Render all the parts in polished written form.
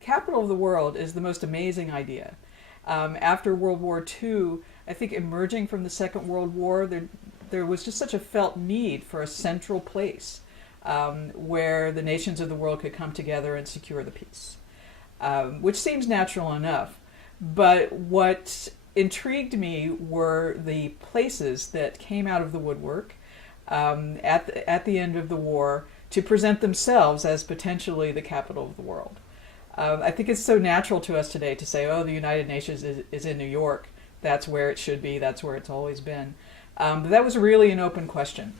Capital of the world is the most amazing idea. After World War II, I think emerging from the Second World War, there was just such a felt need for a central place where the nations of the world could come together and secure the peace, which seems natural enough. But what intrigued me were the places that came out of the woodwork at the end of the war to present themselves as potentially the capital of the world. I think it's so natural to us today to say, oh, the United Nations is in New York. That's where it should be. That's where it's always been. But that was really an open question.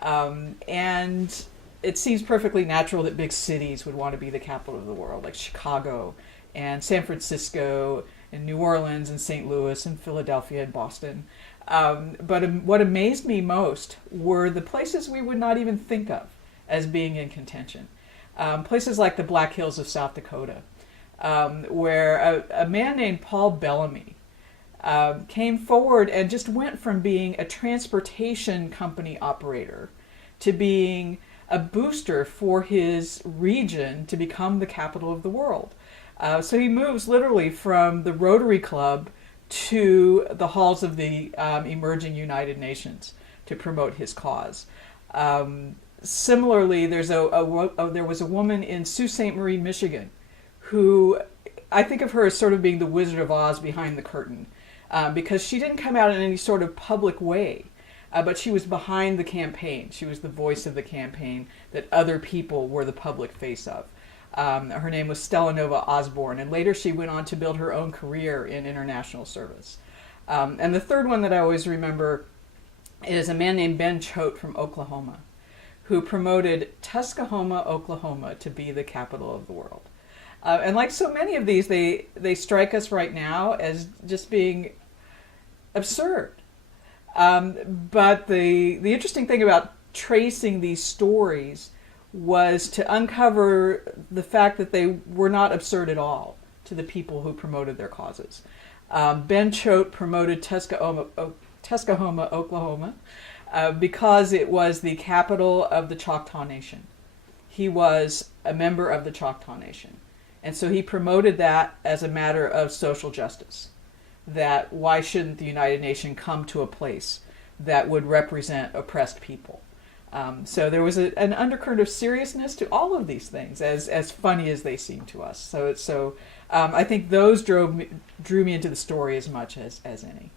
And it seems perfectly natural that big cities would want to be the capital of the world, like Chicago and San Francisco and New Orleans and St. Louis and Philadelphia and Boston. But what amazed me most were the places we would not even think of as being in contention. Places like the Black Hills of South Dakota, where a man named Paul Bellamy came forward and just went from being a transportation company operator to being a booster for his region to become the capital of the world. So he moves literally from the Rotary Club to the halls of the emerging United Nations to promote his cause. Similarly, there was a woman in Sault Ste. Marie, Michigan, who I think of her as sort of being the Wizard of Oz behind the curtain, because she didn't come out in any sort of public way, but she was behind the campaign. She was the voice of the campaign that other people were the public face of. Her name was Stella Nova Osborne, and later she went on to build her own career in international service. And the third one that I always remember is a man named Ben Choate from Oklahoma, who promoted Tuscaloosa, Oklahoma to be the capital of the world. And like so many of these, they strike us right now as just being absurd. But the interesting thing about tracing these stories was to uncover the fact that they were not absurd at all to the people who promoted their causes. Ben Choate promoted Tuscaloosa, Oklahoma, because it was the capital of the Choctaw Nation. He was a member of the Choctaw Nation. And so he promoted that as a matter of social justice. That why shouldn't the United Nations come to a place that would represent oppressed people? So there was an undercurrent of seriousness to all of these things, as funny as they seem to us. I think those drew me into the story as much as any.